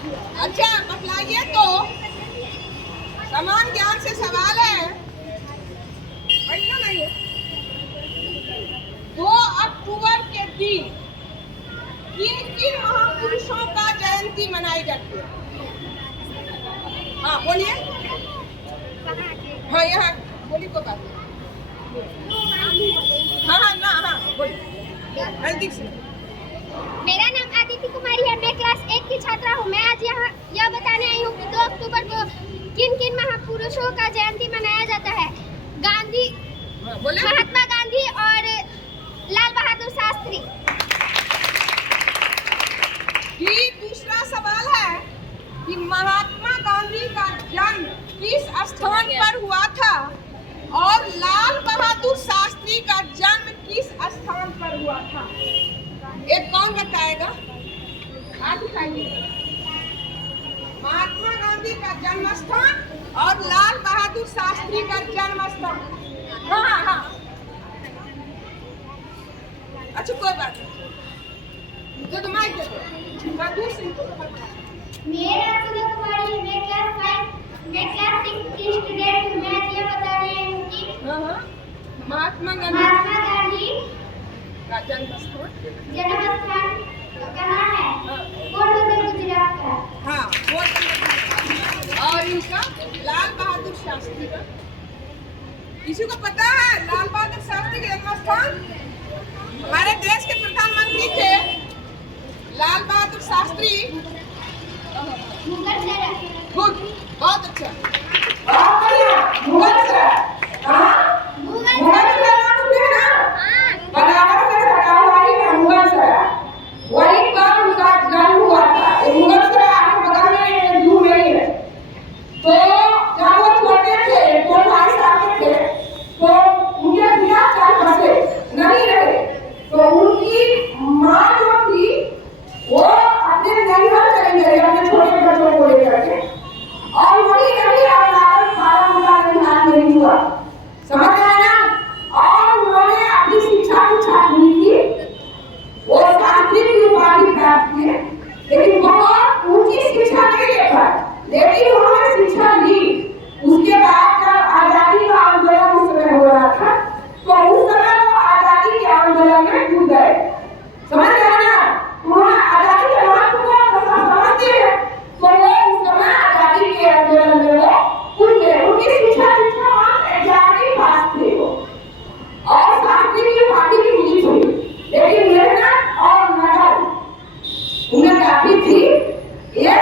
अच्छा बतलाइए तो, समान ज्ञान से सवाल है, बैठना नहीं है। 2 अक्टूबर के दिन किन किन महापुरुषों का जयंती मनाई जाती है? हाँ बोलिए। हाँ यहाँ बोलिए को बात। हाँ ना हाँ बोलिए नजदीक से। मेरा नाम आदित्य कुमारी है, मैं क्लास 1 की छात्रा हूँ। मैं आज यहाँ यह बताने आई हूँ कि 2 अक्टूबर को किन किन महापुरुषों का जयंती मनाया जाता है। गांधी, महात्मा गांधी और लाल बहादुर शास्त्री। ये दूसरा सवाल है कि महात्मा गांधी का जन्म किस स्थान पर हुआ था और लाल बहादुर शास्त्री का जन्म किस स्थान पर हुआ था? एक कौन बताएगा? आप बताइए। महात्मा गांधी का जन्म स्थान और लाल बहादुर शास्त्री का जन्म स्थान। हाँ हाँ हाँ अच्छा कोई बात नहीं, तो माइक दे दो। मेरा नाम कुमारी, मैं क्लास 6 की स्टूडेंट हूँ। मैं आज यह बताने आई हूँ कि महात्मा गांधी का जन्म स्थान कहाँ है? पोरबंदर गुजरात का। हाँ और इनका लाल बहादुर शास्त्री का, किसी को पता है लाल बहादुर शास्त्री का जन्म स्थान? हमारे देश के प्रधानमंत्री थे लाल बहादुर शास्त्री। गुड, बहुत अच्छा। मुगल सराय बनारस से सटा हुआ है मुगल सराय, वहीं पर उनका जन्म हुआ था। ये मुगल सराय आपके बगल में दूर नहीं है। तो जब वो छोटे थे 2-2.5 साल के थे तो उनके बिना चल बसे नहीं रहे, तो उनकी माँ जो थी वो अपने नैहर चली गई अपने छोटे बच्चों को लेकर के, और वही रही और उनका नहीं हुआ, समझ रहे ना? और उन्होंने अपनी शिक्षा दीक्षा पूरी की, वो शास्त्री की उपाधि प्राप्त की, लेकिन बहुत ऊंची शिक्षा नहीं ले पाए, लेकिन उन्होंने शिक्षा ली। उसके बाद जब आजादी का आंदोलन उस समय हो रहा था तो उस समय वो आजादी के आंदोलन में कूद गए, समझ रहे ना? उन्होंने आजादी के महत्व को समझते हैं, तो वो उस समय आजादी के आंदोलन में वो कूद गए। उनकी शिक्षा एग्जामिंग पास थे वो, और शास्त्री की उपाधि भी मिली थी, लेकिन मेहनत और लगन उन्हें काफी थी। ये